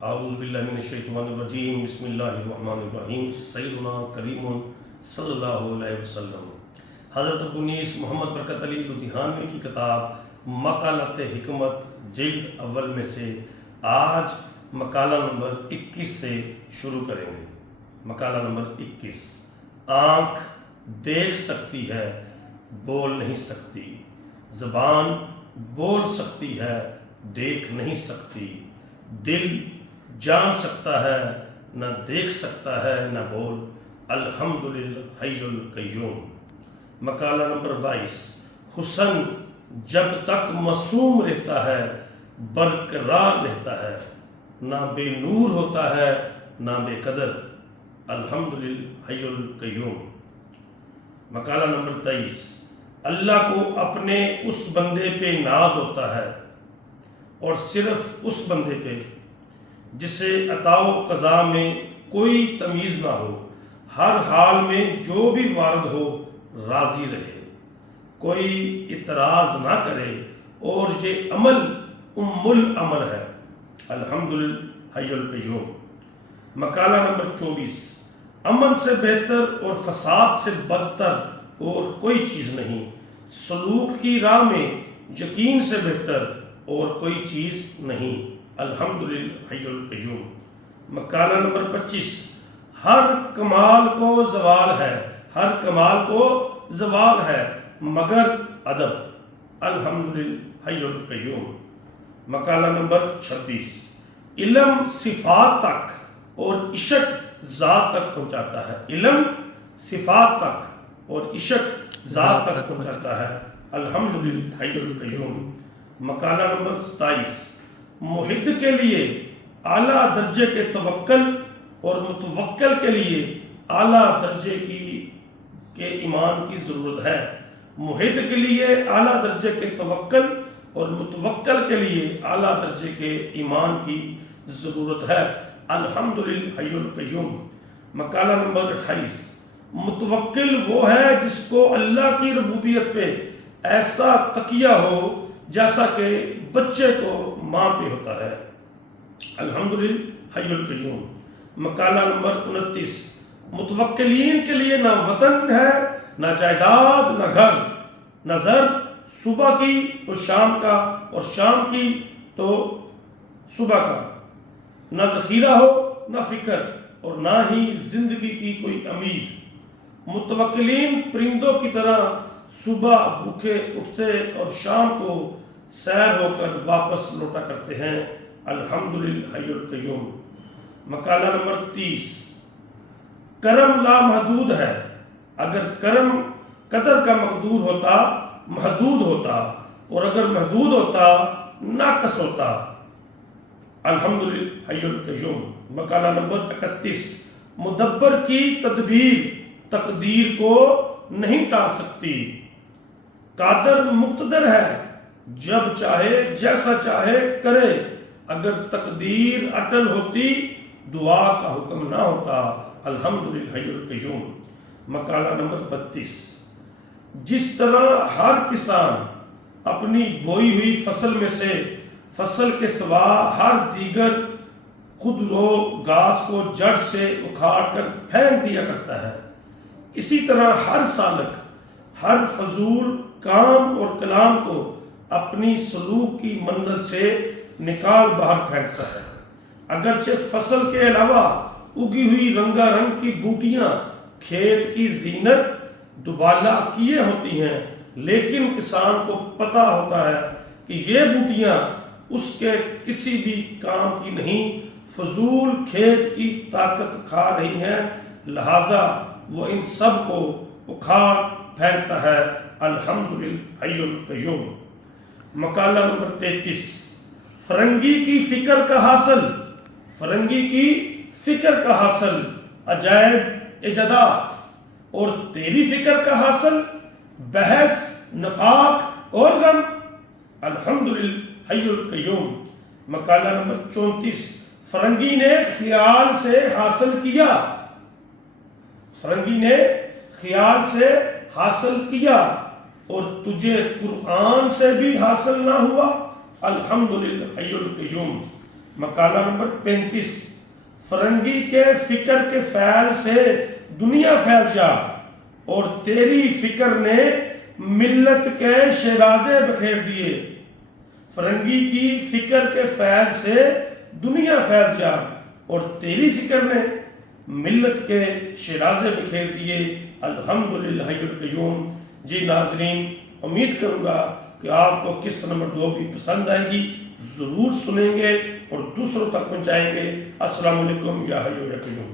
اعوذ باللہ من الشیطان الرجیم بسم اللہ الرحمن الرحیم سیدنا کریم صلی اللہ علیہ وسلم۔ حضرت ابو انیس محمد برکت علی لدھیانوی کی کتاب مقالات حکمت جلد اول میں سے آج مقالہ نمبر 21 سے شروع کریں گے۔ مقالہ نمبر 21، آنکھ دیکھ سکتی ہے بول نہیں سکتی، زبان بول سکتی ہے دیکھ نہیں سکتی، دل جان سکتا ہے نہ دیکھ سکتا ہے نہ بول، الحمدللہ حی القیوم۔ مقالہ نمبر 22، حسن جب تک معصوم رہتا ہے برقرار رہتا ہے، نہ بے نور ہوتا ہے نہ بے قدر، الحمدللہ حی القیوم۔ مقالہ نمبر 23، اللہ کو اپنے اس بندے پہ ناز ہوتا ہے اور صرف اس بندے پہ جسے عطا و قضا میں کوئی تمیز نہ ہو، ہر حال میں جو بھی وارد ہو راضی رہے، کوئی اعتراض نہ کرے، اور یہ عمل ام العمل ہے، الحمدللہ حی القیوم۔ مقالہ نمبر 24، امن سے بہتر اور فساد سے بدتر اور کوئی چیز نہیں، سلوک کی راہ میں یقین سے بہتر اور کوئی چیز نہیں، الحمدللہ حی القیوم۔ مقالہ نمبر 25، ہر کمال کو زوال ہے، ہر کمال کو زوال ہے مگر ادب، الحمدللہ حی القیوم۔ مقالہ نمبر 26، علم صفات تک اور عشق ذات تک پہنچاتا ہے، علم صفات تک اور عشق ذات تک پہنچاتا ہے، الحمدللہ حی القیوم۔ مقالہ نمبر 27، محد کے لیے اعلیٰ درجے کے توکل اور متوکل کے لیے اعلیٰ درجے کے ایمان کی ضرورت ہے، محد کے لیے اعلیٰ درجے کے توکل اور متوکل کے لیے اعلیٰ درجے کے ایمان کی ضرورت ہے، الحمدللہ حی القیوم۔ مقالہ نمبر 28، متوکل وہ ہے جس کو اللہ کی ربوبیت پہ ایسا تقیہ ہو جیسا کہ بچے کو ماں پہ ہوتا ہے، الحمدللہ حی القیوم۔ مقالہ نمبر 29، متوکلین کے لیے نہ وطن ہے نہ جائیداد نہ گھر، نہ زر صبح کی تو شام کا اور شام کی تو صبح کا، نہ ذخیرہ ہو نہ فکر اور نہ ہی زندگی کی کوئی امید، متوکلین پرندوں کی طرح صبح بھوکے اٹھتے اور شام کو سیر ہو کر واپس لوٹا کرتے ہیں، الحمدللہ حی القیوم۔ مقالہ نمبر 30، کرم لامحدود ہے، اگر کرم قدر کا محدود ہوتا اور اگر محدود ہوتا ناقص ہوتا، الحمدللہ حی القیوم۔ مقالہ نمبر 31، مدبر کی تدبیر تقدیر کو نہیں ٹال سکتی، قادر مقتدر ہے جب چاہے جیسا چاہے کرے، اگر تقدیر اٹل ہوتی دعا کا حکم نہ ہوتا، الحمدللہ حی القیوم۔ مقالہ نمبر 32، جس طرح ہر کسان اپنی بوئی ہوئی فصل میں سے فصل کے سوا ہر دیگر خودرو گھاس کو جڑ سے اکھاڑ کر پھینک دیا کرتا ہے، اسی طرح ہر سالک ہر فضول کام اور کلام کو اپنی سلوک کی منزل سے نکال باہر پھینکتا ہے، اگرچہ فصل کے علاوہ اگی ہوئی رنگا رنگ کی بوٹیاں کھیت کی زینت دوبالا کیے ہوتی ہیں، لیکن کسان کو پتہ ہوتا ہے کہ یہ بوٹیاں اس کے کسی بھی کام کی نہیں، فضول کھیت کی طاقت کھا رہی ہیں، لہذا وہ ان سب کو اکھاڑ پھینکتا ہے، الحمدللہ حی القیوم۔ مقالہ نمبر 33، فرنگی کی فکر کا حاصل، فرنگی کی فکر کا حاصل عجائب ایجادات، اور تیری فکر کا حاصل بحث نفاق اور غم، الحمدللہ حی القیوم۔ مقالہ نمبر 34، فرنگی نے خیال سے حاصل کیا، فرنگی نے خیال سے حاصل کیا اور تجھے قرآن سے بھی حاصل نہ ہوا، الحمدللہ حی القیوم۔ مقالہ نمبر 35، فرنگی کے فکر کے فیض سے دنیا فیض یاب اور تیری فکر نے ملت کے شیرازے بکھیر دیے۔ فرنگی کی فکر کے فیض سے دنیا فیض یاب اور تیری فکر نے ملت کے شیرازے بکھیر دیے۔ الحمدللہ حی القیوم۔ جی ناظرین، امید کروں گا کہ آپ کو قسط نمبر 2 بھی پسند آئے گی، ضرور سنیں گے اور دوسروں تک پہنچائیں گے۔ السلام علیکم یا حی یا قیوم۔